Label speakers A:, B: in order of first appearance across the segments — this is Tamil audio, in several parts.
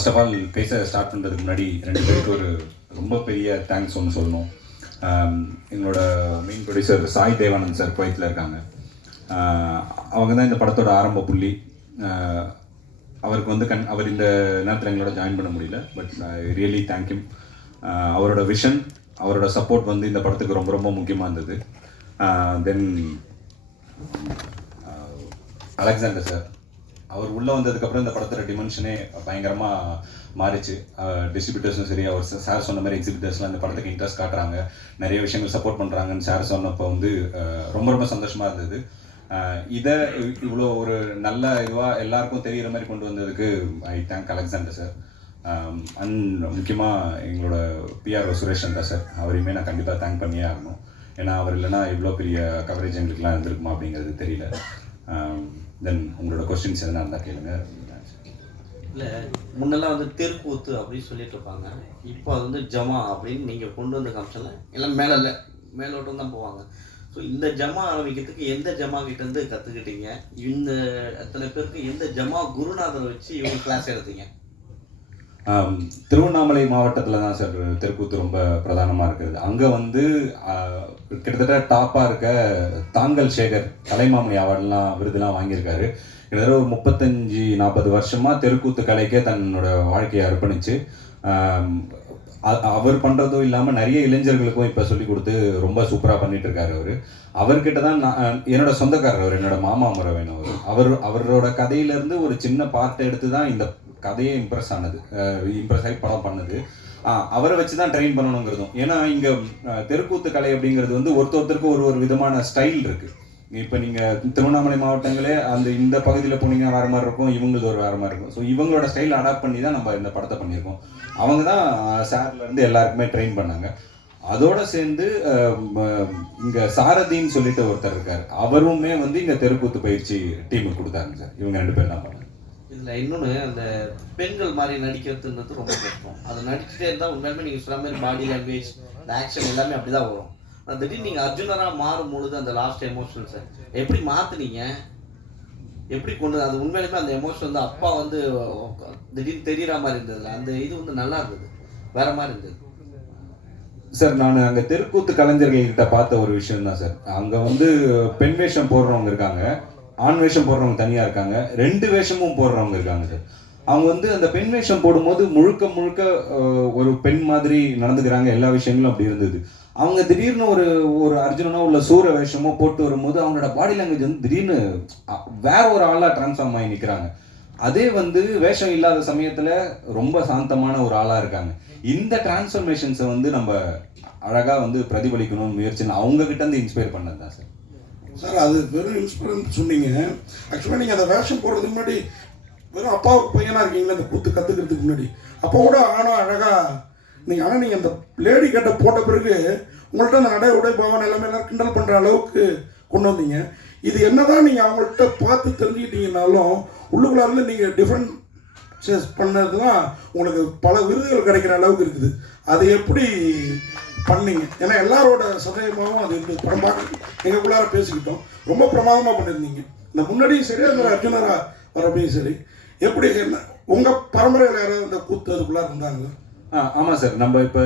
A: ஃபர்ஸ்ட் ஆஃப் ஆல் பேச ஸ்டார்ட் பண்ணுறதுக்கு முன்னாடி ரெண்டு பேருக்கு ஒரு ரொம்ப பெரிய தேங்க்ஸ் ஒன்று சொல்லணும். என்னோட main producer Sai Devanand sir குவைத்தில் இருக்காங்க. அவங்க தான் இந்த படத்தோட ஆரம்ப புள்ளி. அவருக்கு வந்து கண் அவர் இந்த நேரத்தில் எங்களோட ஜாயின் பண்ண முடியல பட் ரியலி தேங்க்யூ அவரோட விஷன் அவரோட சப்போர்ட் வந்து இந்த படத்துக்கு ரொம்ப ரொம்ப முக்கியமாக இருந்தது. தென் அலெக்சாண்டர் சார் அவர் உள்ளே வந்ததுக்கப்புறம் இந்த படத்தோட டிமென்ஷனே பயங்கரமாக மாறிச்சு. டிஸ்ட்ரிபியூட்டர்ஸும் சரி அவர் சார் சொன்ன மாதிரி எக்ஸிபிட்டர்ஸ்லாம் இந்த படத்துக்கு இன்ட்ரெஸ்ட் காட்டுறாங்க. நிறைய விஷயங்கள் சப்போர்ட் பண்ணுறாங்கன்னு சார் சொன்னப்போ வந்து ரொம்ப ரொம்ப சந்தோஷமாக இருந்தது. இதை இவ்வளோ ஒரு நல்ல இதுவாக எல்லாருக்கும் தெரிகிற மாதிரி கொண்டு வந்ததுக்கு I thank Alexander sir and முக்கியமாக எங்களோட பிஆர்ஓ சுரேஷ் சந்திரா சார் அவரையுமே நான் கண்டிப்பாக தேங்க் பண்ணியே ஆகணும். ஏன்னா அவர் இல்லைன்னா இவ்வளோ பெரிய கவரேஜ் எங்களுக்குலாம் இருந்திருக்குமா அப்படிங்கிறது தெரியல. தென் உங்களோட கொஸ்டின்ஸ் எதனா இருந்தால் கேளுங்க.
B: இல்லை முன்னெல்லாம் வந்து தெருக்கூத்து அப்படின்னு சொல்லிட்டு இருப்பாங்க. இப்போ அது வந்து ஜமா அப்படின்னு நீங்கள் கொண்டு வந்த கம்ஷனில் எல்லாம் மேலே இல்லை மேலோட்டம் தான் போவாங்க. ஸோ இந்த ஜமா ஆரம்பிக்கிறதுக்கு எந்த ஜமா கிட்டேருந்து கற்றுக்கிட்டீங்க இந்த அத்தனை பேருக்கு எந்த ஜமா குருநாதரை வச்சு இவங்க கிளாஸ் எடுத்தீங்க?
A: திருவண்ணாமலை மாவட்டத்தில் தான் சார் தெருக்கூத்து ரொம்ப பிரதானமாக இருக்கிறது. அங்கே வந்து கிட்டத்தட்ட டாப்பாக இருக்க தாங்கல் சேகர் கலைமாமணி அவார்டெலாம் விருதுலாம் வாங்கியிருக்காரு. கிட்டத்தட்ட ஒரு முப்பத்தஞ்சு நாற்பது வருஷமாக தெருக்கூத்து கலைக்கே தன்னோட வாழ்க்கையை அர்ப்பணிச்சு அவர் பண்ணுறதும் இல்லாமல் நிறைய இளைஞர்களுக்கும் இப்போ சொல்லி கொடுத்து ரொம்ப சூப்பராக பண்ணிட்டு இருக்காரு அவர். அவர்கிட்ட தான் நான் என்னோட சொந்தக்காரர் அவர் என்னோட மாமா முறவேன் அவர். அவர் அவரோட கதையிலேருந்து ஒரு சின்ன பார்ட்டை எடுத்து தான் இந்த கதையே இம்ப்ரெஸ் ஆனது. இம்ப்ரெஸ் ஆகி படம் பண்ணுது. அவரை வச்சு தான் ட்ரெயின் பண்ணணுங்கிறதும். ஏன்னா இங்கே தெருக்கூத்து கலை அப்படிங்கிறது வந்து ஒருத்த ஒருத்தருக்கு ஒரு ஒரு விதமான ஸ்டைல் இருக்குது இப்போ நீங்கள் திருவண்ணாமலை மாவட்டங்களே அந்த இந்த பகுதியில் போனீங்கன்னா வேறு மாதிரி இருக்கும் இவங்களது ஒரு வேறு மாதிரி இருக்கும். ஸோ இவங்களோட ஸ்டைல் அடாப்ட் பண்ணி தான் நம்ம இந்த படத்தை பண்ணியிருக்கோம். அவங்க தான் சார்லேருந்து எல்லாருக்குமே ட்ரெயின் பண்ணாங்க. அதோட சேர்ந்து இங்கே சாரதின்னு சொல்லிட்டு ஒருத்தர் இருக்கார். அவருமே வந்து இங்கே தெருக்கூத்து பயிற்சி டீமுக்கு கொடுத்தாருங்க சார். இவங்க ரெண்டு பேர் தான் பண்ணாங்க
B: இதில் இன்னொன்று அந்த பெண்கள் மாதிரி நடிக்கிறதுன்றது ரொம்ப கஷ்டம். அதை நடிச்சுட்டே இருந்தால் உண்மையுமே நீங்கள் சொன்ன மாதிரி பாடி லாங்குவேஜ் இந்த ஆக்ஷன் எல்லாமே அப்படி தான் வரும். ஆனால் திடீர்னு நீங்கள் அர்ஜுனராக மாறும் பொழுது அந்த லாஸ்ட் எமோஷனல்ஸை எப்படி மாற்றுனீங்க எப்படி கொண்டு அது உண்மையிலுமே அந்த எமோஷன் வந்து அப்பா வந்து திடீர்னு தெரியற மாதிரி இருந்ததுல அந்த இது வந்து நல்லா இருந்தது. வேற மாதிரி இருந்தது.
A: சார் நான் அங்கே தெருக்கூத்து கலைஞர்கள்கிட்ட பார்த்த ஒரு விஷயம் தான் சார் அங்கே வந்து பெண் வேஷம் போடுறவங்க இருக்காங்க. ஆண் வேஷம் போடுறவங்க தனியாக இருக்காங்க. ரெண்டு வேஷமும் போடுறவங்க இருக்காங்க சார். அவங்க வந்து அந்த பெண் வேஷம் போடும்போது முழுக்க முழுக்க ஒரு பெண் மாதிரி நடந்துக்கிறாங்க. எல்லா விஷயங்களும் அப்படி இருந்தது. அவங்க திடீர்னு ஒரு ஒரு அர்ஜுனனோ உள்ள சூர வேஷமோ போட்டு வரும்போது அவங்களோட பாடி லாங்குவேஜ் வந்து திடீர்னு வேற ஒரு ஆளாக ட்ரான்ஸ்ஃபார்ம் ஆகி நிற்கிறாங்க அதே வந்து வேஷம் இல்லாத சமயத்தில் ரொம்ப சாந்தமான ஒரு ஆளாக இருக்காங்க. இந்த டிரான்ஸ்ஃபர்மேஷன்ஸை வந்து நம்ம அழகாக வந்து பிரதிபலிக்கணும்னு முயற்சி அவங்க கிட்ட இருந்து இன்ஸ்பயர் பண்ணது தான் சார்.
C: சார் அது வெறும் இன்ஸ்பிரன்ஸ் சொன்னீங்க. ஆக்சுவலாக நீங்கள் அந்த வேஷம் போடுறதுக்கு முன்னாடி வெறும் அப்பாவுக்கு பையனாக இருக்கீங்களா அந்த கூத்து கற்றுக்கிறதுக்கு முன்னாடி. அப்போ கூட ஆனால் அழகாக நீங்கள் ஆனால் நீங்கள் அந்த லேடி கட்டை போட்ட பிறகு உங்கள்கிட்ட அந்த நடை உடை பாவனை எல்லாமே எல்லாம் கிண்டல் பண்ணுற அளவுக்கு கொண்டு வந்தீங்க. இது என்னதான் நீங்கள் அவங்கள்ட்ட பார்த்து தெரிஞ்சுக்கிட்டீங்கனாலும் உள்ளுக்குள்ளாரில் நீங்கள் டிஃப்ரெண்ட் சேஸ் பண்ணது தான் உங்களுக்கு பல விருதுகள் கிடைக்கிற அளவுக்கு இருக்குது. அது எப்படி பண்ணீங்க. ஏன்னா எல்லாரோட சதயமாகவும் அது இருந்தது படம் எங்களுக்குள்ளார பேசிக்கிட்டோம். ரொம்ப பிரமாதமாக பண்ணியிருந்தீங்க. இந்த முன்னாடியும் சரி அந்த அர்ஜுனரா வரப்பையும் சரி. எப்படி என்ன உங்கள் பரம்பரையில் யாராவது இந்த கூத்து அதுக்குள்ளார இருந்தாங்க
A: ஆ ஆமாம் சார். நம்ம இப்போ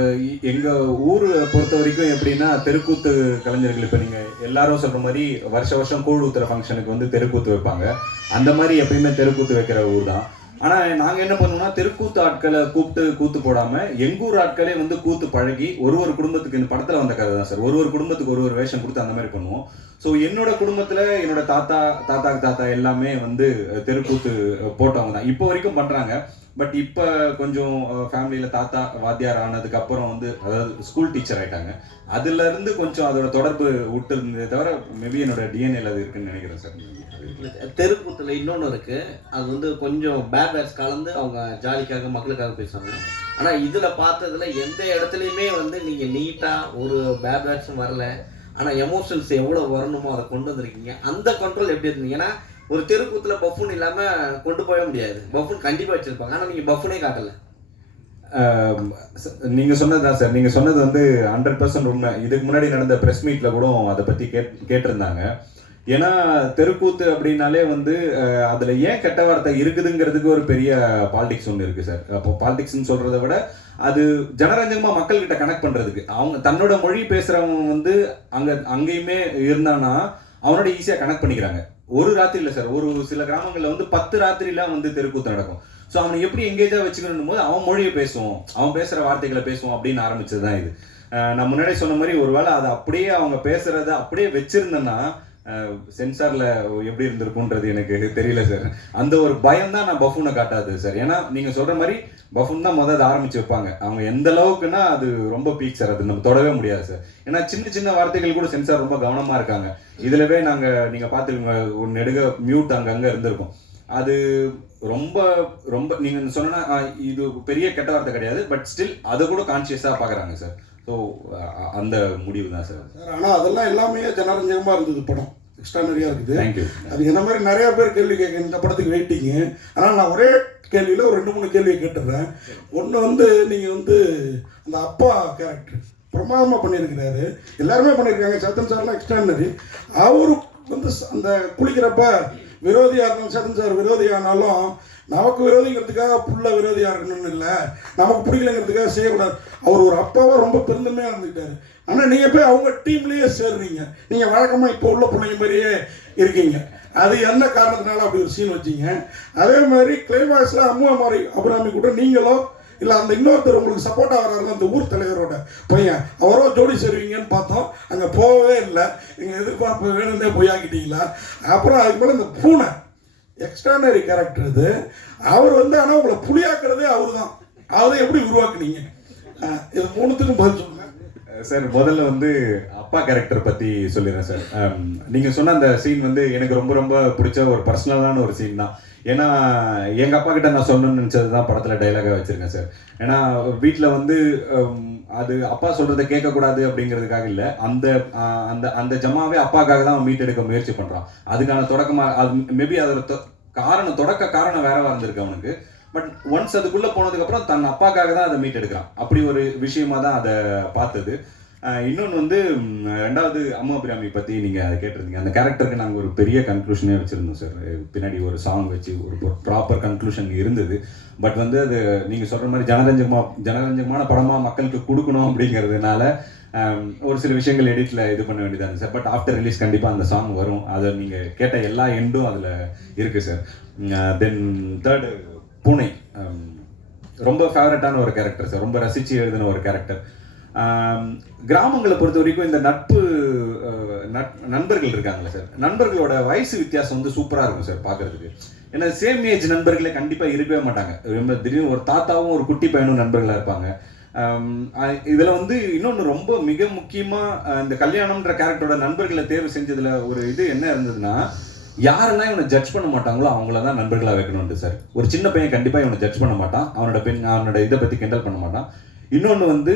A: எங்கள் ஊர் பொறுத்த வரைக்கும் எப்படின்னா தெருக்கூத்து கலைஞர்கள் இப்போ நீங்கள் எல்லாரும் சொல்கிற மாதிரி வருஷ வருஷம் கூழ் ஊத்துற ஃபங்க்ஷனுக்கு வந்து தெருக்கூத்து வைப்பாங்க. அந்த மாதிரி எப்பயுமே தெருக்கூத்து வைக்கிற ஊர் தான் ஆனால் நாங்கள் என்ன பண்ணுவோம்னா தெருக்கூத்து ஆட்களை கூப்பிட்டு கூத்து போடாமல் எங்கூர் ஆட்களே வந்து கூத்து பழகி ஒரு ஒரு குடும்பத்துக்கு இந்த படத்தில் வந்த கதை தான் சார். ஒரு ஒரு குடும்பத்துக்கு ஒரு ஒரு வேஷம் கொடுத்து அந்த மாதிரி பண்ணுவோம். ஸோ என்னோட குடும்பத்தில் என்னோட தாத்தா தாத்தாக்கு தாத்தா எல்லாமே வந்து தெருக்கூத்து போட்டவங்க தான். இப்போ வரைக்கும் பண்ணுறாங்க பட் இப்போ கொஞ்சம் ஃபேமிலியில் தாத்தா வாத்தியார் ஆனதுக்கு அப்புறம் வந்து அதாவது ஸ்கூல் டீச்சர் ஆயிட்டாங்க. அதுலேருந்து கொஞ்சம் அதோட தொடர்பு விட்டு இருந்ததே தவிர மேபி என்னோட டிஎன்ஏல அது இருக்குன்னு நினைக்கிறேன் சார்.
B: தெருக்கூத்தில் இன்னொன்று இருக்கு. அது வந்து கொஞ்சம் பேட் வேர்ட்ஸ் கலந்து அவங்க ஜாலிக்காக மக்களுக்காக பேசுவாங்க ஆனால் இதில் பார்த்ததுல எந்த இடத்துலையுமே வந்து நீங்கள் நீட்டாக ஒரு பேட் வேர்ட்ஸும் வரல. ஆனால் எமோஷன்ஸ் எவ்வளோ வரணுமோ அதை கொண்டு வந்திருக்கீங்க. அந்த கண்ட்ரோல் எப்படி இருந்தீங்க? ஏன்னா ஒரு தெருக்கூத்தில் பஃபூன் இல்லாமல் கொண்டு போக முடியாது. பஃபூன் கண்டிப்பாக வச்சுருப்பாங்க. ஆனால் நீங்கள் பஃபூனே காட்டலை.
A: நீங்கள் சொன்னது தான் சார் நீங்கள் சொன்னது வந்து ஹண்ட்ரட் பர்சன்ட் உண்மை. இதுக்கு முன்னாடி நடந்த ப்ரெஸ் மீட்டில் கூட அதை பற்றி கேட் கேட்டிருந்தாங்க. ஏன்னா தெருக்கூத்து அப்படின்னாலே வந்து அதில் ஏன் கெட்ட வார்த்தை இருக்குதுங்கிறதுக்கு ஒரு பெரிய பாலிடிக்ஸ் ஒன்று இருக்குது சார் அப்போ பாலிடிக்ஸ்னு சொல்கிறத விட அது ஜனரஞ்சகமாக மக்கள்கிட்ட கனெக்ட் பண்ணுறதுக்கு அவங்க தன்னோட மொழி பேசுகிறவங்க வந்து அங்கே அங்கேயுமே இருந்தானா அவனோட ஈஸியாக கனெக்ட் பண்ணிக்கிறாங்க. ஒரு ராத்திரி இல்லை சார் ஒரு சில கிராமங்களில் வந்து பத்து ராத்திரிலாம் வந்து தெருக்கூத்து நடக்கும். ஸோ அவனை எப்படி எங்கேஜாக வச்சுக்கணும் போது அவன் மொழியை பேசுவோம். அவன் பேசுகிற வார்த்தைகளை பேசுவோம் அப்படின்னு ஆரம்பிச்சது தான் இது நான் முன்னாடி சொன்ன மாதிரி ஒருவேளை அதை அப்படியே அவங்க பேசுறத அப்படியே வச்சிருந்தேன்னா சென்சாரில் எப்படி இருந்திருக்குன்றது எனக்கு தெரியல சார் அந்த ஒரு பயம் தான் நான் பஃபூனை காட்டாது சார் ஏன்னா நீங்கள் சொல்கிற மாதிரி பஃபூன் தான் முதல்ல ஆரம்பிச்சு வைப்பாங்க. அவங்க எந்த அளவுக்குன்னா அது ரொம்ப பீக் சார் அது நம்ம தொடவே முடியாது சார் ஏன்னா சின்ன சின்ன வார்த்தைகள் கூட சென்சார் ரொம்ப கவனமா இருக்காங்க. இதுலவே நாங்க நீங்க பார்த்துக்கோங்க ஒரு நெடுக மியூட் அங்கங்க இருந்திருக்கும். அது ரொம்ப ரொம்ப நீங்க சொன்னா இது பெரிய கெட்ட வார்த்தை கிடையாது. பட் ஸ்டில் அதை கூட கான்சியஸா பாக்குறாங்க சார் ஸோ அந்த முடிவு தான் சார்
C: சார் ஆனால் அதெல்லாம் எல்லாமே ஜனரஞ்சகமாக இருந்தது படம். எக்ஸ்ட்ரானரியாக இருக்குது.
A: தேங்க்யூ
C: அது என்ன மாதிரி நிறைய பேர் கேள்வி கேட்க இந்த படத்துக்கு வெயிட்டிங்கு ஆனால் நான் ஒரே கேள்வியில் ஒரு ரெண்டு மூணு கேள்வியை கேட்டுடுறேன் ஒன்று வந்து நீங்கள் வந்து அந்த அப்பா கேரக்டர் பிரமாதமாக பண்ணியிருக்கிறாரு. எல்லாருமே பண்ணியிருக்காங்க. சத்தன் சார்லாம் எக்ஸ்ட்ரானரி அவரு வந்து அந்த குளிக்கிறப்ப விரோதியாக இருந்தாலும் சத்தன் சார் விரோதியானாலும் நமக்கு விரோதிங்கிறதுக்காக புள்ள விரோதியாக இருக்கணும்னு இல்லை. நமக்கு பிடிக்கலங்கிறதுக்காக செய்யக்கூடாது. அவர் ஒரு அப்பாவாக ரொம்ப பெருந்தமையாக இருந்துக்கிட்டாரு. ஆனால் நீங்கள் போய் அவங்க டீம்லேயே சேர்றீங்க. நீங்கள் வழக்கமாக இப்போ உள்ள பிள்ளைங்க மாதிரியே இருக்கீங்க. அது என்ன காரணத்தினால அப்படி ஒரு சீன் வச்சீங்க? அதே மாதிரி கிளைமாக்ஸில் அம்மா மாதிரி அபுராமி கூட நீங்களோ இல்லை அந்த இன்னொருத்தர் உங்களுக்கு சப்போர்ட்டாக வர்றாரு அந்த ஊர் தலைவரோட பையன் அவரோ ஜோடி சேருவீங்கன்னு பார்த்தோம். அங்கே போகவே இல்லை. எங்கள் எதிர்பார்ப்பு வேணும்னே பொய்யாக்கிட்டீங்களா அப்புறம் அதுக்கு மேலே இந்த பூனை எக்ஸ்ட்ரானரி கேரக்டர் இது. அவர் வந்து ஆனால் உங்களை புளியாக்குறதே அவர் தான் அவரை எப்படி உருவாக்குனீங்க? இது மூணுத்துக்கும் பதில் சொல்லுங்க.
A: சார் முதல்ல வந்து அப்பா கேரக்டர் பற்றி சொல்லிடுறேன் சார். நீங்கள் சொன்ன அந்த சீன் வந்து எனக்கு ரொம்ப ரொம்ப பிடிச்ச ஒரு பர்சனலான ஒரு சீன் தான். ஏன்னா எங்கள் அப்பா கிட்ட நான் சொல்லணும்னு நினச்சது தான் படத்தில் டைலாக வச்சுருக்கேன் சார். ஏன்னா வீட்டில் வந்து அது அப்பா சொல்கிறத கேட்கக்கூடாது அப்படிங்கிறதுக்காக இல்லை. அந்த அந்த அந்த ஜமாவே அப்பாக்காக தான் மீட் மீட்டெடுக்க முயற்சி பண்ணுறான் அதுக்கான தொடக்கமாக அது மேபி அதோட காரணம் தொடக்க காரணம் வேறவா இருந்திருக்கு அவனுக்கு. பட் ஒன்ஸ் அதுக்குள்ள போனதுக்கப்புறம் தன் அப்பாக்காக தான் அதை மீட் எடுக்கிறான் அப்படி ஒரு விஷயமா தான் அதை பார்த்தது. இன்னொன்று வந்து ரெண்டாவது அம்மா பிராமி பற்றி நீங்கள் அதை கேட்டிருந்தீங்க. அந்த கேரக்டருக்கு நாங்கள் ஒரு பெரிய கன்க்ளூஷனே வச்சுருந்தோம் சார் பின்னாடி ஒரு சாங் வச்சு ஒரு ப்ராப்பர் கன்க்ளூஷன் இருந்தது. பட் வந்து அது நீங்கள் சொல்கிற மாதிரி ஜனரஞ்சகமாக ஜனரஞ்சகமான படமாக மக்களுக்கு கொடுக்கணும் அப்படிங்கிறதுனால ஒரு சில விஷயங்கள் எடிட்டில் இது பண்ண வேண்டியதாக சார் பட் ஆஃப்டர் ரிலீஸ் கண்டிப்பாக அந்த சாங் வரும். அதை நீங்கள் கேட்ட எல்லா எண்டும் அதில் இருக்குது sir then third Pune. Um, ரொம்ப ஃபேவரட்டான ஒரு கேரக்டர் சார் ரொம்ப ரசித்து எழுதின ஒரு கேரக்டர் um, கிராமங்களை பொறுத்த வரைக்கும் இந்த நட்பு uh, நட்- நண்பர்கள் இருக்காங்களே சார் நண்பர்களோட வயசு வித்தியாசம் வந்து சூப்பராக இருக்கும் சார் பார்க்கறதுக்கு. ஏன்னா சேம் ஏஜ் நண்பர்களே கண்டிப்பாக இருக்கவே மாட்டாங்க. ரொம்ப திடீர்னு ஒரு தாத்தாவும் ஒரு குட்டி பையனும் நண்பர்களாக இருப்பாங்க. Um, இதில் வந்து இன்னொன்று ரொம்ப மிக முக்கியமாக இந்த கல்யாணம்ன்ற கேரக்டரோட நண்பர்களை தேர்வு செஞ்சதில் ஒரு இது என்ன இருந்ததுன்னா யாரெல்லாம் இவனை ஜட்ஜ் பண்ண மாட்டாங்களோ அவங்கள தான் நண்பர்களாக வைக்கணும்ட்டு சார் ஒரு சின்ன பையன் கண்டிப்பாக இவனை ஜட்ஜ் பண்ண மாட்டான். அவனோட பெண் அவனோட இதை பற்றி கிண்டல் பண்ண மாட்டான். இன்னொன்று வந்து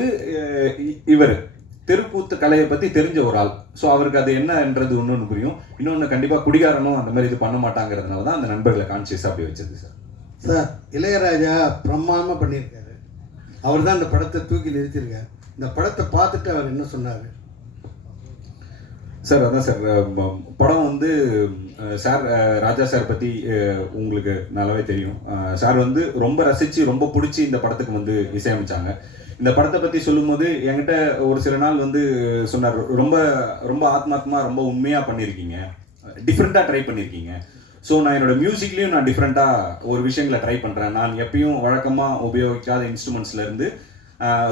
A: இ- இவர். தெருக்கூத்து கலையை பற்றி தெரிஞ்ச ஒரு ஆள். ஸோ அவருக்கு அது என்னன்றது ஒன்று புரியும். இன்னொன்று கண்டிப்பாக குடிகாரனும் அந்த மாதிரி இது பண்ண மாட்டாங்கிறதுனால தான் அந்த நண்பர்களை கான்சியஸாக அப்படி வச்சது சார்
D: சார் இளையராஜா பிரம்மாண்டமாக பண்ணியிருக்காரு. அவர் தான் இந்த படத்தை தூக்கி நிறுத்தியிருக்காரு. இந்த படத்தை பார்த்துட்டு அவர் என்ன சொன்னார்?
A: சார் அதான் சார். படம் வந்து சார் ராஜா சார் பற்றி உங்களுக்கு நல்லாவே தெரியும். சார் வந்து ரொம்ப ரசித்து ரொம்ப பிடிச்சி இந்த படத்துக்கு வந்து இசையமைச்சாங்க. இந்த படத்தை பற்றி சொல்லும்போது என்கிட்ட ஒரு சில நாள் வந்து சொன்னார் ரொம்ப ரொம்ப ஆத்மாத்மா ரொம்ப உண்மையாக பண்ணியிருக்கீங்க டிஃப்ரெண்ட்டாக ட்ரை பண்ணியிருக்கீங்க ஸோ நான் என்னோட மியூசிக்லேயும் நான் டிஃப்ரெண்ட்டாக ஒரு விஷயங்களை ட்ரை பண்ணுறேன் நான் எப்பயும் வழக்கமாக உபயோகிக்காத இன்ஸ்ட்ருமெண்ட்ஸ்லேருந்து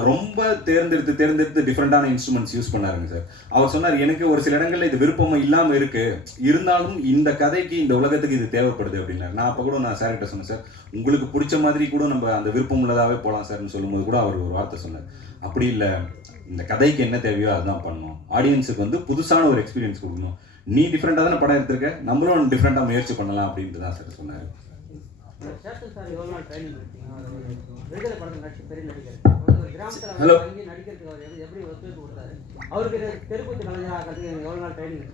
A: ரொம்ப தேர்ந்தெடுத்து தேர்ந்தெடுத்து டிஃப்ரெண்டான இன்ஸ்ட்ருமெண்ட்ஸ் யூஸ் பண்ணாருங்க சார். அவர் சொன்னார் எனக்கு ஒரு சில இடங்களில் இது விருப்பம் இல்லாமல் இருக்கு. இருந்தாலும் இந்த கதைக்கு இந்த உலகத்துக்கு இது தேவைப்படுது அப்படின்னாரு. நான் அப்போ கூட நான் சார்கிட்ட சொன்னேன் சார் உங்களுக்கு பிடிச்ச மாதிரி கூட நம்ம அந்த விருப்பம் உள்ளதாகவே போகலாம் சார்னு சொல்லும்போது கூட அவர் ஒரு வார்த்தை சொன்னார். அப்படி இல்லை. இந்த கதைக்கு என்ன தேவையோ அதுதான் பண்ணணும். ஆடியன்ஸுக்கு வந்து புதுசான ஒரு எக்ஸ்பீரியன்ஸ் கொடுக்கணும். நீ டிஃப்ரெண்டாக தானே படம் எடுத்திருக்க? நம்மளும் டிஃப்ரெண்ட்டாக முயற்சி பண்ணலாம் அப்படின்ட்டு தான் சார் சொன்னார்.
E: சேஷன் சார் எவ்வளோ நாள் ட்ரைனிங் விடுதலை படத்தில் நடிச்சு பெரிய நடிகர் கிராமத்தில் தங்கி நடிக்கிறதுக்கு அவர் எப்படி ஒத்துழைப்பு கொடுத்தாரு அவருக்கு தெருக்கூத்து எவ்வளோ நாள் ட்ரைனிங்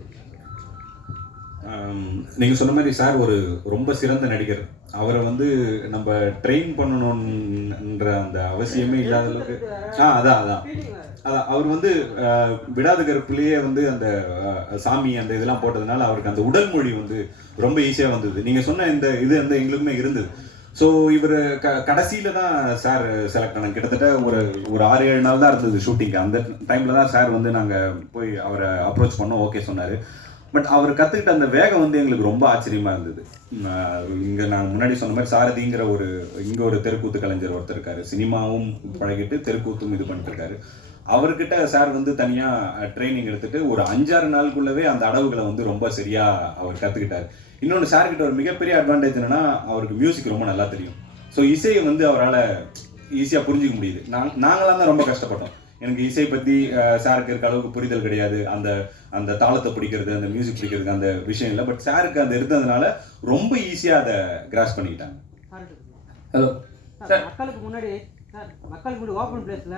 A: சொன்ன மாதிரி சார் ஒரு ரொம்ப சிறந்த நடிகர். அவரை வந்து நம்ம ட்ரெயின் பண்ணணும்ன்ற அந்த அவசியமே இல்லாத அளவுக்கு ஆ அதான் அதான். அவர் வந்து விடாத கருப்புலயே வந்து அந்த சாமி அந்த இதெல்லாம் போட்டதுனால அவருக்கு அந்த உடல் மொழி வந்து ரொம்ப ஈஸியாக வந்தது. நீங்கள் சொன்ன இந்த இது வந்து எங்களுக்குமே இருந்தது. ஸோ இவர் க கடைசியில் தான் சார் செலக்ட் ஆனாங்க. கிட்டத்தட்ட ஒரு ஒரு ஆறு ஏழு நாள் தான் இருந்தது ஷூட்டிங் அந்த டைமில் தான் சார் வந்து நாங்கள் போய் அவரை அப்ரோச் பண்ணோம். ஓகே சொன்னார். பட் அவர் கற்றுக்கிட்ட அந்த வேகம் வந்து எங்களுக்கு ரொம்ப ஆச்சரியமாக இருந்தது. இங்கே நான் முன்னாடி சொன்ன மாதிரி சாரதிங்கிற ஒரு இங்கே ஒரு தெருக்கூத்து கலைஞர் ஒருத்தர் இருக்காரு. சினிமாவும் பழகிட்டு தெருக்கூத்தும் இது பண்ணிட்டு இருக்காரு. அவர்கிட்ட சார் வந்து தனியா ட்ரைனிங் எடுத்துட்டு ஒரு அஞ்சாறு நாளுக்குள்ளவே அந்த அடவுகளை வந்து ரொம்ப சரியா அவர் கத்துக்கிட்டாரு. இன்னொன்று சார் கிட்ட ஒரு மிகப்பெரிய அட்வான்டேஜ் என்னன்னா அவருக்கு மியூசிக் ரொம்ப நல்லா தெரியும். ஸோ இசையை வந்து அவரால் ஈஸியாக புரிஞ்சுக்க முடியுது. நாங் நாங்களாம் தான் ரொம்ப கஷ்டப்பட்டோம். எனக்கு இசை பற்றி சாருக்கு இருக்க அளவுக்கு புரிதல் கிடையாது. அந்த அந்த தாளத்தை பிடிக்கிறது அந்த மியூசிக் பிடிக்கிறது அந்த விஷயம் இல்லை. பட் சாருக்கு அந்த இருந்ததுனால ரொம்ப ஈஸியாக அதை கிராஸ் பண்ணிக்கிட்டாங்க.
E: ஹலோ சார் மக்களுக்கு முன்னாடி சார் மக்களுக்கு முன்னாடி ஓப்பன் பிளேஸில்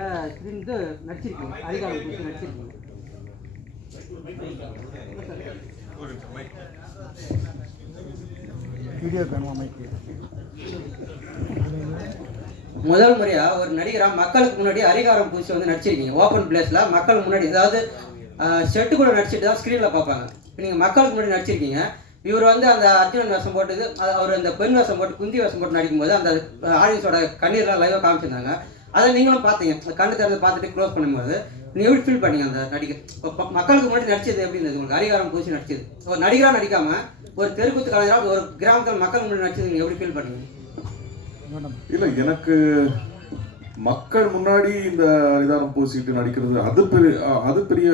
E: இருந்து நடிச்சிருக்கீங்க. அதிகாரம் குறித்து நடிச்சிருக்கீங்க. முதல் முறையா ஒரு நடிகரா மக்களுக்கு முன்னாடி அதிகாரம் பூசி வந்து நடிச்சிருக்கீங்க. ஓப்பன் பிளேஸ்ல மக்கள் முன்னாடி அதாவது செட்டு கூட நடிச்சிட்டு தான் ஸ்க்ரீனில் பார்ப்பாங்க. இப்போ நீங்கள் மக்களுக்கு முன்னாடி நடிச்சிருக்கீங்க. இவர் வந்து அந்த அர்ஜுனன் வேஷம் போட்டது அவர் அந்த பெண் வேஷம் போட்டு குந்தி வேஷம் போட்டு நடிக்கும்போது அந்த ஆடியன்ஸோட கண்ணீர்லாம் லைவாக காமிச்சிருந்தாங்க. அதை நீங்களும் பார்த்தீங்க. கண்ணு திறந்து பார்த்துட்டு க்ளோஸ் பண்ணும்போது நீங்கள் எப்படி ஃபீல் பண்ணீங்க அந்த நடிக்க? இப்போ மக்களுக்கு முன்னாடி நடிச்சது எப்படி இருந்தது? உங்களுக்கு அதிகாரம் பூசி நடிச்சது. ஒரு நடிகராக நடிக்காம ஒரு தெருக்கூத்து கலைஞராக ஒரு கிராமத்தில் மக்கள் முன்னாடி நடிச்சது நீங்கள் எப்படி ஃபீல் பண்ணீங்க?
F: இல்லை எனக்கு மக்கள் முன்னாடி இந்த அரிதாரம் பூசிட்டு நடிக்கிறது அது பெரிய அது பெரிய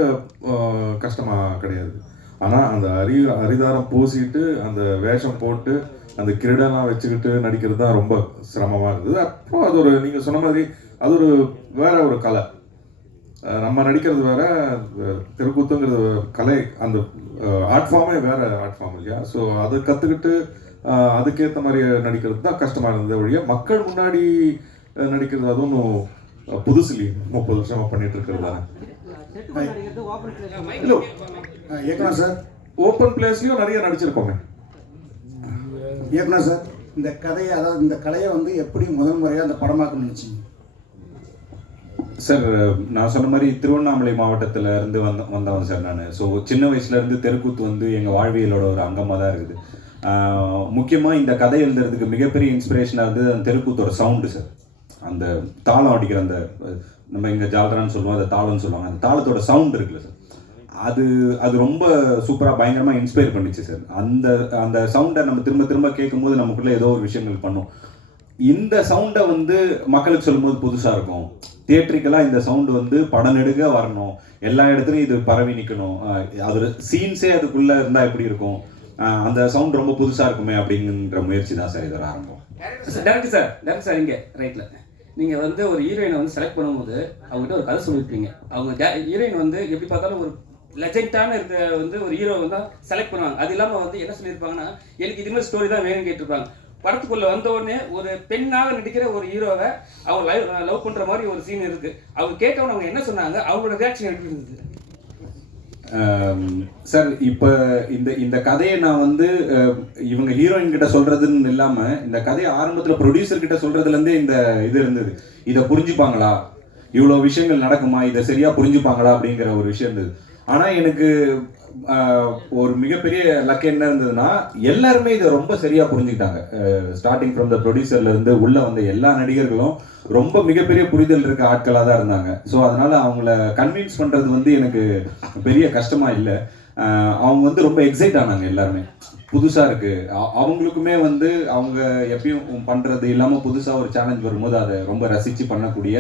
F: கஷ்டமாக கிடையாது. ஆனால் அந்த அரி அரிதாரம் பூசிட்டு அந்த வேஷம் போட்டு அந்த கிரீடெல்லாம் வச்சுக்கிட்டு நடிக்கிறது தான் ரொம்ப சிரமமாக இருந்தது அப்புறம் அது ஒரு நீங்கள் சொன்ன மாதிரி அது ஒரு வேற ஒரு கலை. நம்ம நடிக்கிறது வேற தெருக்கூத்துங்கிறது கலை. அந்த ஆர்ட் ஃபார்மே வேற ஆர்ட் ஃபார்ம் இல்லையா? ஸோ அதை கற்றுக்கிட்டு அதுக்கேற்ற மாதிரி நடிக்கிறது தான் கஷ்டமாக இருந்தது ஒழிய மக்கள் முன்னாடி நடிக்கிறது அதுவும் அஹ், புதுசு இல்லையே முப்பது வருஷமாக பண்ணிட்டு இருக்கிறது தானே? இல்லை
C: இயக்குனர் சார்.
F: ஓப்பன் பிளேஸ்லயும் நிறைய நடிச்சிருக்கோமே.
G: இயக்குனர் சார் இந்த கதையை அதாவது இந்த கலையை வந்து எப்படி முதல் முறையாக அந்த படமாக்க நினைச்சீங்க
A: சார் நான் சொன்ன மாதிரி திருவண்ணாமலை மாவட்டத்துல இருந்து வந்த வந்தவன் சார் நான். ஸோ சின்ன வயசுல இருந்து தெருக்கூத்து வந்து எங்க வாழ்வியலோட ஒரு அங்கமா தான் இருக்குது. ஆஹ் முக்கியமா இந்த கதை எழுதுறதுக்கு மிகப்பெரிய இன்ஸ்பிரேஷனாக இருந்தது அந்த தெருக்கூத்தோட சவுண்டு சார். அந்த தாளம் அடிக்கிற அந்த நம்ம இங்கே ஜால்ரான்னு சொல்லுவோம் அந்த தாளம்னு சொல்லுவாங்க. அந்த தாளத்தோட சவுண்ட் இருக்குல்ல சார் அது அது ரொம்ப சூப்பராக பயங்கரமாக இன்ஸ்பயர் பண்ணிச்சு சார் அந்த அந்த சவுண்டை நம்ம திரும்ப திரும்ப கேட்கும்போது நமக்குள்ள ஏதோ ஒரு விஷயங்கள் பண்ணும். இந்த சவுண்டை வந்து மக்களுக்கு சொல்லும்போது புதுசாக இருக்கும். தியேட்ரிக்கலாக இந்த சவுண்டு வந்து படம் நெடுக வரணும். எல்லா இடத்துலையும் இது பரவி நிற்கணும் அது சீன்ஸே அதுக்குள்ளே இருந்தால் எப்படி இருக்கும்? அந்த சவுண்ட் ரொம்ப புதுசாக இருக்குமே அப்படிங்கிற முயற்சி தான் சார் இதோட ஆரம்பம்.
H: டேரக்டர் சார் டேரக்டர் சார் இங்கே ரைட்டில் நீங்கள் வந்து ஒரு ஹீரோயினை வந்து செலக்ட் பண்ணும்போது அவங்ககிட்ட ஒரு கதை சொல்லியிருப்பீங்க அவங்க ஹீரோயின் வந்து எப்படி பார்த்தாலும் ஒரு லெஜெண்டான இருக்க வந்து ஒரு ஹீரோ வந்து செலக்ட் பண்ணுவாங்க. அது இல்லாமல் வந்து என்ன சொல்லியிருப்பாங்கன்னா எனக்கு இது மாதிரி ஸ்டோரி தான் வேணும்னு கேட்டிருப்பாங்க. படத்துக்குள்ளே வந்த உடனே ஒரு பெண்ணாக நடிக்கிற ஒரு ஹீரோவை அவங்க லவ் லவ் பண்ணுற மாதிரி ஒரு சீன் இருக்குது அவங்க கேட்டவங்க அவங்க என்ன சொன்னாங்க? அவங்களோட ரியாக்ஷன் எப்படி இருந்தது?
A: சார் இப்போ இந்த இந்த கதையை நான் வந்து இவங்க ஹீரோயின் கிட்ட சொல்றதுன்னு இல்லாமல் இந்த கதையை ஆரம்பத்தில் ப்ரொடியூசர் கிட்ட சொல்றதுலேருந்தே இந்த இது இருந்தது. இதை புரிஞ்சுப்பாங்களா? இவ்வளோ விஷயங்கள் நடக்குமா? இதை சரியா புரிஞ்சுப்பாங்களா? அப்படிங்கிற ஒரு விஷயம் இருந்தது. ஆனால் எனக்கு ஒரு மிகப்பெரிய லக் என்ன இருந்ததுன்னா எல்லாருமே இதை ரொம்ப சரியா புரிஞ்சுக்கிட்டாங்க. ஸ்டார்டிங் ஃப்ரம் த ப்ரொடியூசர்ல இருந்து உள்ள வந்த எல்லா நடிகர்களும் ரொம்ப மிகப்பெரிய புரிதல் இருக்க ஆட்களாக தான் இருந்தாங்க. ஸோ அதனால அவங்கள கன்வின்ஸ் பண்றது வந்து எனக்கு பெரிய கஷ்டமா இல்லை. அவங்க வந்து ரொம்ப எக்ஸைட் ஆனாங்க எல்லாருமே. புதுசா இருக்கு. அவங்களுக்குமே வந்து அவங்க எப்பயும் பண்றது இல்லாம புதுசா ஒரு சேலஞ்ச் வரும்போது அதை ரொம்ப ரசிச்சு பண்ணக்கூடிய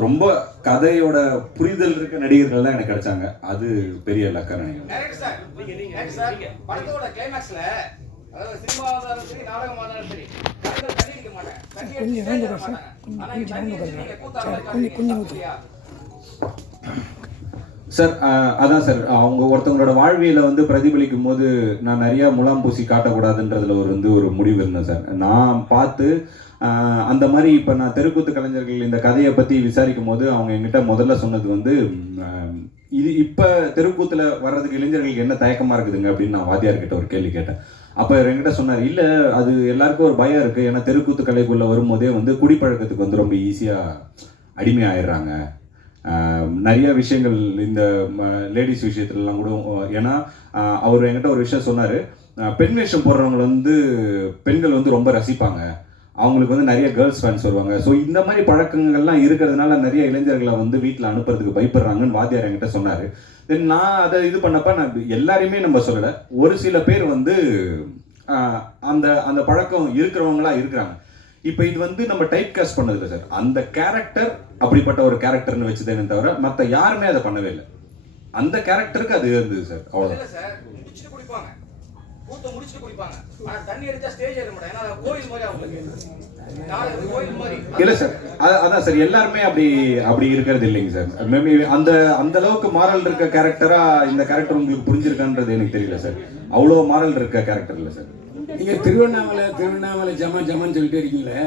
A: ரொம்ப கதையோட புரிதல் இருக்க நடிகர்கள் தான் எனக்கு கிடைச்சாங்க. அது பெரிய லக்கா
I: சார்
A: அதான் சார் அவங்க ஒருத்தவங்களோட வாழ்வியலை வந்து பிரதிபலிக்கும் போது நான் நிறைய முலாம் பூசி காட்டக்கூடாதுன்றதுல ஒரு வந்து ஒரு முடிவு இருந்தேன் சார் நான் பார்த்து அந்த மாதிரி இப்போ நான் தெருக்கூத்து கலைஞர்கள் இந்த கதையை பற்றி விசாரிக்கும் போது அவங்க என்கிட்ட முதல்ல சொன்னது வந்து இது இப்போ தெருக்கூத்தில் வர்றதுக்கு இளைஞர்களுக்கு என்ன தயக்கமாக இருக்குதுங்க அப்படின்னு நான் வாத்தியார்கிட்ட ஒரு கேள்வி கேட்டேன். அப்போ என்கிட்ட சொன்னார் இல்லை அது எல்லாருக்கும் ஒரு பயம் இருக்குது ஏன்னா தெருக்கூத்து கலைக்குள்ளே வரும்போதே வந்து குடிப்பழக்கத்துக்கு வந்து ரொம்ப ஈஸியாக அடிமை ஆயிடுறாங்க நிறைய விஷயங்கள் இந்த லேடிஸ் விஷயத்துலலாம் கூட ஏன்னா அவர் என்கிட்ட ஒரு விஷயம் சொன்னார். பெண் வேஷம் போடுறவங்களை வந்து பெண்கள் வந்து ரொம்ப ரசிப்பாங்க. அவங்களுக்கு வந்து நிறைய கேர்ள்ஸ் ஃபேன்ஸ் வருவாங்க. ஸோ இந்த மாதிரி பழக்கங்கள்லாம் இருக்கிறதுனால நிறைய இளைஞர்களை வந்து வீட்டில் அனுப்புறதுக்கு பயப்படுறாங்கன்னு வாத்தியார் என்கிட்ட சொன்னார். தென் நான் அதை இது பண்ணப்ப நான் எல்லாரையுமே நம்ம சொல்லலை. ஒரு சில பேர் வந்து அந்த அந்த பழக்கம் இருக்கிறவங்களா இருக்கிறாங்க. இப்போ இது வந்து நம்ம டைப் காஸ்ட் பண்ணதில்லை சார் அந்த கேரக்டர் அப்படிப்பட்ட ஒரு கேரக்டர்னு வச்சுதேனே தவிர மற்ற யாருமே அதை பண்ணவே இல்லை. அந்த கேரக்டருக்கு அது இருந்தது சார் அவ்வளோ
I: இல்ல சார் குடிச்சிட்டு குடிப்பாங்க கூத்த முடிச்சிட்டு குடிப்பாங்க ஆனா தண்ணி அடிச்சா ஸ்டேஜ் ஏற மாட்டாங்க ஏன்னா கோயில் மாதிரி அவங்களுக்கு. நாளைக்கு கோயில் மாதிரி.
A: இல்லை சார் அது- அதான் சார் எல்லாருமே அப்படி அப்படி இருக்கிறது இல்லைங்க சார். மேபி அந்த அந்த அளவுக்கு மாரல் இருக்க கேரக்டரா இந்த கேரக்டர் உங்களுக்கு புரிஞ்சிருக்கான்றது எனக்கு தெரியல சார். அவ்வளோ மாரல் இருக்க கேரக்டர் இல்லை சார்.
J: நீங்க திருவண்ணாமலை திருவண்ணாமலை ஜமா ஜமான்னு சொல்லிட்டே இருக்கீங்களே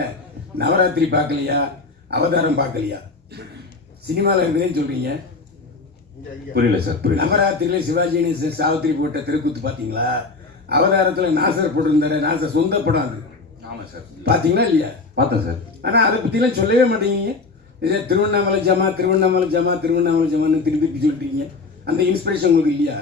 J: நவராத்திரி பார்க்கலையா? அவதாரம் பார்க்கலையா? சினிமாவில் இருக்குதுன்னு சொல்றீங்க.
A: புரியல சார் புரியல.
J: நவராத்திரியில சிவாஜி சாவித்திரி போட்ட தெருக்கூத்து பார்த்தீங்களா? அவதாரத்தில் நாசர் போட்டிருந்தாரு. நாசர் சொந்த படம் அது
A: ஆமாம் சார்.
J: பார்த்தீங்களா இல்லையா?
A: பார்த்தேன் சார்.
J: ஆனால் அதை பற்றிலாம் சொல்லவே மாட்டேங்கிறீங்க. இதே திருவண்ணாமலை ஜமா திருவண்ணாமலை ஜமா திருவண்ணாமலை ஜமான்னு திருப்பி திருப்பி சொல்லிட்டீங்க. அந்த இன்ஸ்பிரேஷன் உங்களுக்கு இல்லையா?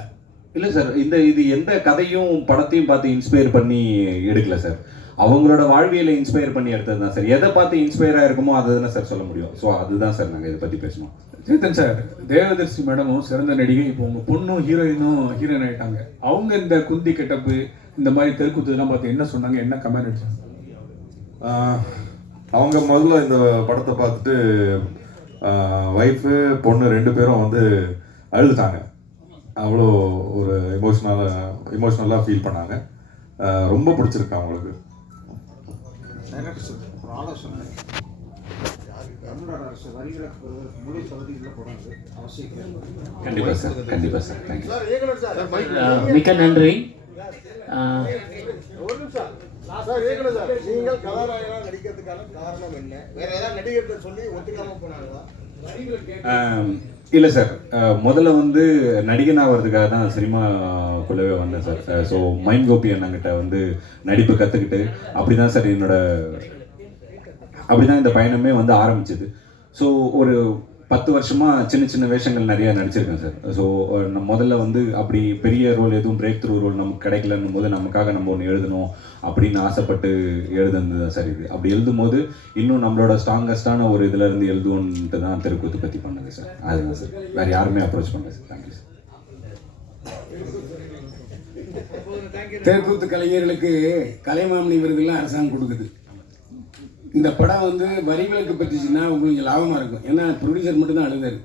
A: இல்லை சார் இந்த இது எந்த கதையும் படத்தையும் பார்த்து இன்ஸ்பயர் பண்ணி எடுக்கல சார். அவங்களோட வாழ்வியலை இன்ஸ்பயர் பண்ணி எடுத்தது தான் சார். எதை பார்த்து இன்ஸ்பயர் ஆயிருக்குமோ அதை தானே சார் சொல்ல முடியும். ஸோ அதுதான் சார் நாங்கள் இதை பற்றி பேசணும்.
K: சேத்தன் சார் தேவதர்ஷி மேடமும் சிறந்த நடிகை. இப்போ உங்க பொண்ணும் ஹீரோயினும் ஹீரோயின் ஆயிட்டாங்க. அவங்க இந்த குந்தி கெட்டப்பு இந்த மாதிரி தெருக்குத்துலாம் பார்த்து என்ன சொன்னாங்க? என்ன கமெண்ட் அடிச்சாங்க?
F: அவங்க முதல்ல இந்த படத்தை பார்த்துட்டு ஒய்ஃபு பொண்ணு ரெண்டு பேரும் வந்து அழுதுட்டாங்க. அவ்வளோ ஒரு எமோஷ்னலாக எமோஷ்னலாக ஃபீல் பண்ணாங்க. ரொம்ப பிடிச்சிருக்கு அவங்களுக்கு.
G: ஒரு ஆலோசனை. தமிழ்நாடு அரசு வரிகளுக்கு பெறுவதற்கு முழு சலுகைகளில் போடாது அவசியம்
A: கண்டிப்பாக சார். கண்டிப்பாக சார். தேங்க்யூ
L: மிக்க நன்றி.
G: சார். சார் நீங்கள் கதாநாயகனா நடிக்கிறதுக்கான காரணம் என்ன? வேற ஏதாவது நடிகர்கிட்ட சொல்லி ஒத்துக்காம போனாங்களா?
A: இல்லை சார். முதல்ல வந்து நடிகன் ஆகிறதுக்காக தான் சினிமாக்குள்ளவே வந்தேன் சார். ஸோ மைண்ட் கோபி அண்ணங்கிட்ட வந்து நடிப்பு கற்றுக்கிட்டு அப்படி தான் சார் என்னோட அப்படி தான் இந்த பயணமே வந்து ஆரம்பிச்சது. ஸோ ஒரு பத்து வருஷமாக சின்ன சின்ன வேஷங்கள் நிறையா நடிச்சிருக்கேன் சார். ஸோ நம்ம முதல்ல வந்து அப்படி பெரிய ரோல் எதுவும் பிரேக் த்ரூ ரோல் நமக்கு கிடைக்கலன்னும் போது நமக்காக நம்ம ஒன்று எழுதணும் அப்படின்னு ஆசைப்பட்டு எழுதுனது தான் சார் இது. அப்படி எழுதும் போது இன்னும் நம்மளோட ஸ்ட்ராங்கஸ்டான ஒரு இதுலேருந்து எழுதுவோன்ட்டு தான் தெருக்கூத்து பற்றி பண்ணது சார். அதுதான் சார். வேறு யாருமே அப்ரோச் பண்ணல சார். தேங்க்யூ சார்
J: தெருக்கூத்து கலைஞர்களுக்கு கலைமாமணி விருதுலாம் அரசாங்கம் கொடுக்குது. இந்த படம் வந்து வரிகளுக்கு பற்றிச்சுன்னா உங்களுக்கு லாபமாக இருக்கும். ஏன்னா ப்ரொடியூசர் மட்டும் தான் அழுதாரு.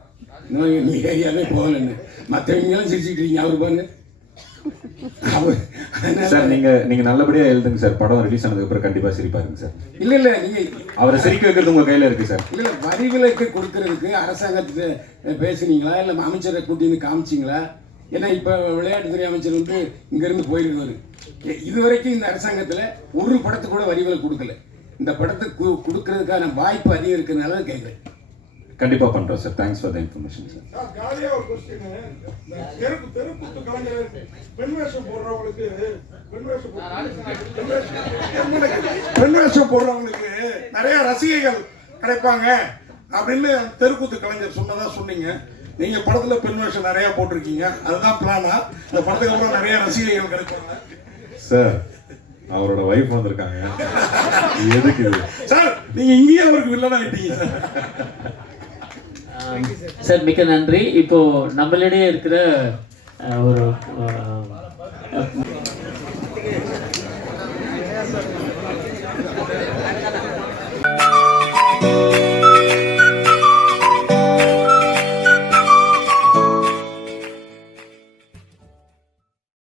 J: இந்த மாதிரி நீ ஏரியாவே போகலன்னு. மற்றவங்களாம் சிரிச்சுட்டு இருக்கீங்க. அவர் பாருங்க.
A: சார் நீங்க நீங்க நல்லபடியா எழுதுங்க சார். படம் ரிலீஸ் ஆனதுக்கு அப்புறம் கண்டிப்பா சிரிப்பாருங்க சார்.
J: இல்ல இல்ல நீங்க
A: அவரை சிரிக்க வைக்கிறது உங்க கையில இருக்கு சார்.
J: இல்ல வரி விலக்கு கொடுக்கறதுக்கு அரசாங்கத்தை பேசுனீங்களா? இல்ல அமைச்சரை கூட்டின்னு காமிச்சிங்களா? ஏன்னா இப்ப விளையாட்டுத்துறை அமைச்சர் வந்து இங்க இருந்து போயிருக்காரு. எ- இதுவரைக்கும் இந்த அரசாங்கத்துல ஒரு படத்துக்கு கூட வரி விலக்கு கொடுக்கல. இந்த படத்துக்கு கு- கொடுக்கறதுக்கான வாய்ப்பு அதிகம் இருக்கிறதுனால கேட்குறேன்
A: கண்டிப்பா பண்றோம் sir thanks for the information sir
C: sir காலியா ஒரு கொஸ்டின் தெருக்கு தெருக்கூத்து கலைஞர் பெண் வேஷம் போடுறவங்களுக்கு பெண் வேஷம் போடுறவங்களுக்கு பெண் வேஷம் பெண் வேஷம் போடுறவங்களுக்கு நிறைய ரசிகைகள் கிடைப்பாங்க. அப்படின்னு தெருக்கூத்து கலைஞர் சொன்னதா சொன்னீங்க. நீங்க படத்துல பெண் வேஷம் நிறைய போட்டிருக்கீங்க. அதுதான் பிளானா இந்த படத்துக்கு அப்புறம் நிறைய ரசிகைகள் கிடைப்பாங்க.
F: சார் அவரோட ஒய்ஃப் வந்திருக்காங்க. எதுக்கு இது?
C: சார் நீங்க இங்கேயே அவருக்கு வில்லனா ஆயிட்டீங்க சார்
L: சார் மிக்க நன்றி. இப்போ நம்மளிடையே இருக்கிற ஒரு